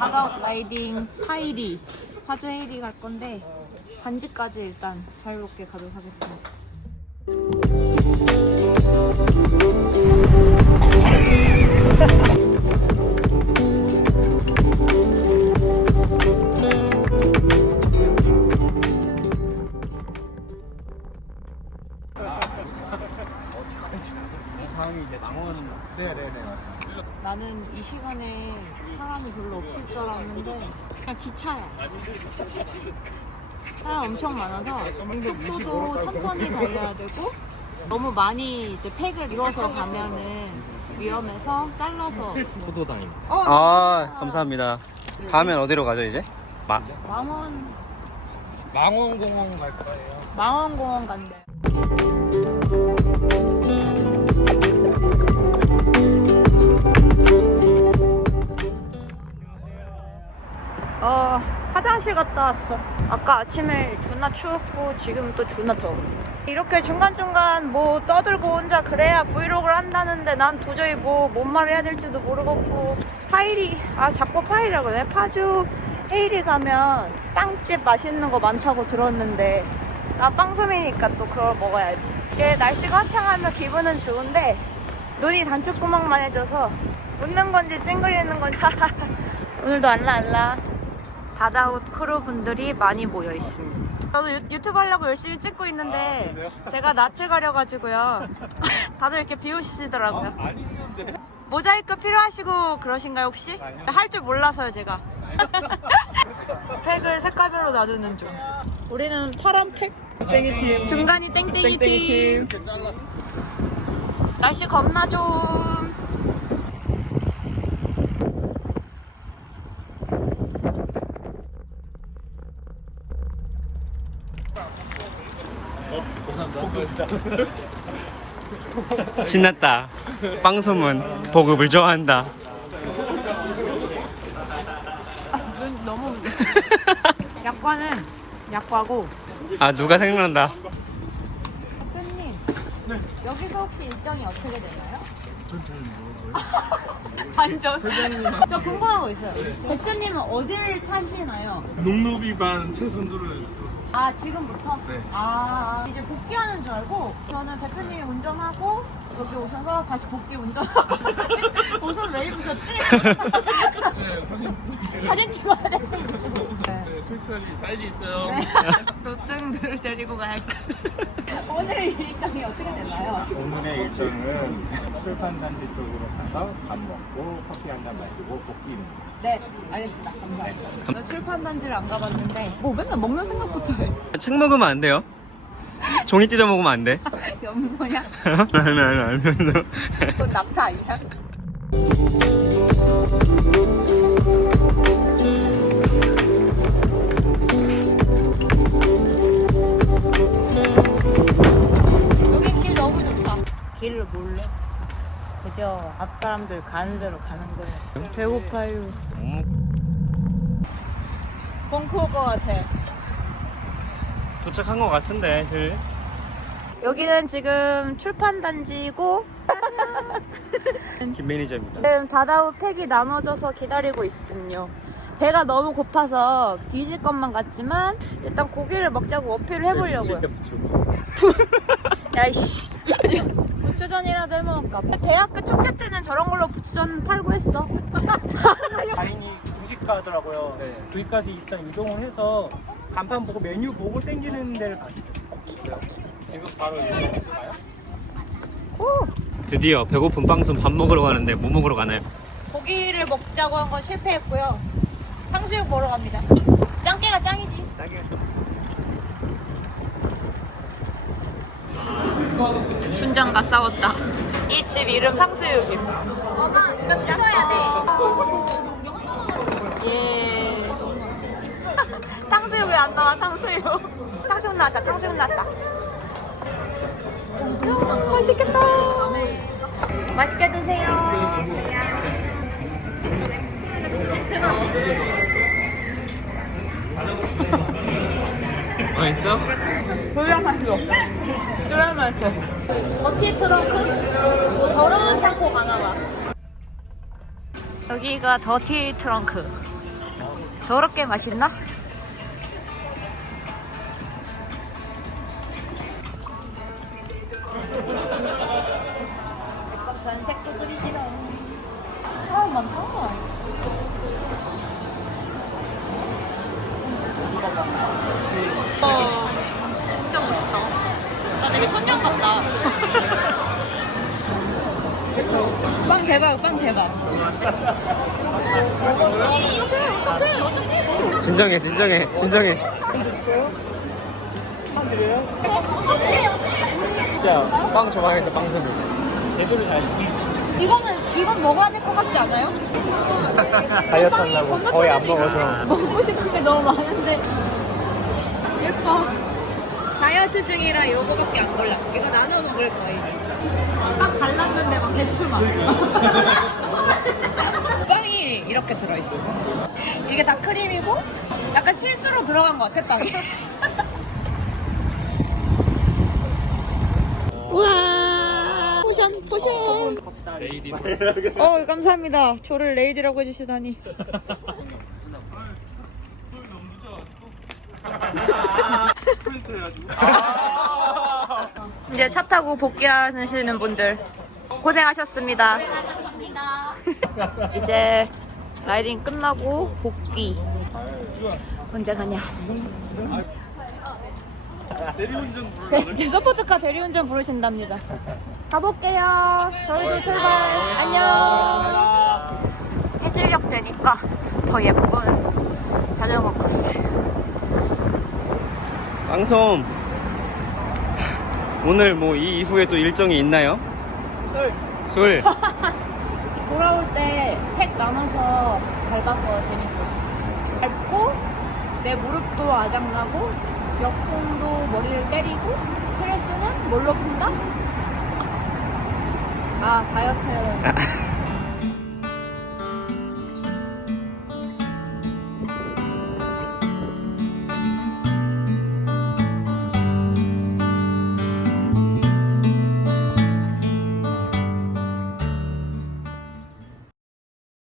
다가웃 라이딩 파이리 파주 헤이리 갈 건데 반지까지 일단 자유롭게 가도록 하겠습니다. 나는 이 시간에 사람이 별로 없을 줄 알았는데 그냥 기차야. 사람 엄청 많아서 속도도 천천히 달려야 되고 너무 많이 이제 팩을 이뤄서 가면은 위험해서 잘라서 포도당입니다. 아 감사합니다. 다음엔 어디로 가죠 이제? 마, 망원 망원공원 갈 거예요. 망원공원 간대. 화장실 갔다 왔어. 아까 아침에 존나 추웠고 지금 또 존나 더워. 이렇게 중간중간 뭐 떠들고 혼자 그래야 브이로그를 한다는데 난 도저히 뭐 뭔 말을 해야 될지도 모르겠고 파이리 아 자꾸 파이리라고 그러네 파주 헤이리 가면 빵집 맛있는 거 많다고 들었는데 나 빵소미니까 또 그걸 먹어야지 이게 날씨가 화창하면 기분은 좋은데 눈이 단추구멍만 해져서 웃는 건지 찡그리는 건지 오늘도 알라 알라 다다웃 크루분들이 많이 모여 있습니다. 저도 유, 유튜브 하려고 열심히 찍고 있는데 제가 낯을 가려가지고요. 다들 이렇게 비웃으시더라고요. 아니는데. 모자이크 필요하시고 그러신가요 혹시? 할 줄 몰라서요 제가. 팩을 색깔별로 놔두는 중. 우리는 파란 팩. 땡땡이 팀. 중간이 땡땡이 땡땡이 팀. 팀. 날씨 겁나 좀. 신났다. 빵 소문 보급을 좋아한다. 눈 너무. 약과는 약과고. 아 누가 생각난다. 대표님. 여기서 혹시 일정이 어떻게 되나요? 반전. 저 궁금한 거 있어요. 대표님은 어딜 타시나요? 농노비 반 최선두를 했어. 아 지금부터? 네. 아 이제 복귀하는 줄 알고 저는 대표님이 운전하고 여기 오셔서 다시 복귀 운전하고 옷은 왜 입으셨지? 네, 사진 제가 사진 찍어야 돼서 네, 사이즈 있어요. 노등들을 데리고 가야겠어 오늘 일정이 어떻게 되나요? 오늘의 일정은 출판단지 쪽으로 가서 밥 먹고 커피 한 잔 마시고 복귀입니다. 네 알겠습니다 감사합니다 나 출판 단지를 안 가봤는데 뭐 맨날 먹는 생각부터 해 책 먹으면 안 돼요? 종이 찢어 먹으면 안 돼? 염소냐? 아니 아니 아니. 그건 남자 아니야? 여기 길 너무 좋다. 길을 몰래. 그저 앞 사람들 가는 대로 가는 거야. 배고파요. 벙커 올것 같아. 도착한 것 같은데 들. 여기는 지금 출판 단지고 김 매니저입니다. 지금 다다우 팩이 나눠져서 기다리고 있음요. 배가 너무 고파서 뒤질 것만 같지만 일단 고기를 먹자고 어필을 해보려고요. 야이씨. 부추전이라도 해먹을까? 대학교 축제 때는 저런 걸로 부추전 팔고 했어. 다행히 중식가 하더라고요. 거기까지 일단 이동을 해서 간판 보고 메뉴 보고 땡기는 데를 가시죠. 지금 바로 이동할까요? 드디어 배고픈 빵손 밥 먹으러 가는데 뭐 먹으러 가나요? 고기를 먹자고 한 건 실패했고요. 탕수육 먹으러 갑니다. 짱깨가 짱이지. 춘장과 싸웠다. 이 집 이름 탕수육임. 엄마, 이거 찍어야 돼. 예. 탕수육 왜 안 나와, 탕수육. 탕수육 나왔다, 탕수육 나왔다. 음, 맛있겠다. 맛있게 드세요. 맛있어? 조용 맛있어. 조용 맛있어. 버티 트렁크? 더러운 창고 가나봐. 여기가 더티 트렁크. 더럽게 맛있나? 되게 천년 같다. 빵 대박, 빵 대박. 어떡해, 어떡해, 어떡해. 진정해, 진정해, 진정해. 진짜 빵 좋아해서 빵 소리. 제대로 잘 이거는, 이건 먹어야 될 것 같지 않아요? 다이어트 한다고 거의 안. 먹어서. 먹고 싶은 게 너무 많은데. 예뻐. 다이어트 중이라 요거밖에 안 골라. 이거 나눠 먹을 거예요. 딱 갈랐는데 막 대추 맛. 빵이 이렇게 들어있어. 이게 다 크림이고 약간 실수로 들어간 것 같아, 빵이. 우와 포션 포션 레이디 어 감사합니다 저를 레이디라고 해주시다니 스프린트 해가지고. 이제 차 타고 복귀하시는 분들 고생하셨습니다. 이제 라이딩 끝나고 복귀. 언제 가냐? 대리운전 부르는 네, 서포트카 대리운전 부르신답니다. 가볼게요. 저희도 출발. 안녕. 해질녘 되니까 더 예쁜 자전거 코스. 빵솜. 오늘 뭐 이 이후에 또 일정이 있나요? 술 술. 돌아올 때팩 나눠서 밟아서 재밌었어. 밟고 내 무릎도 아작나고 역풍도 머리를 때리고 스트레스는 뭘로 푼다? 아 다이어트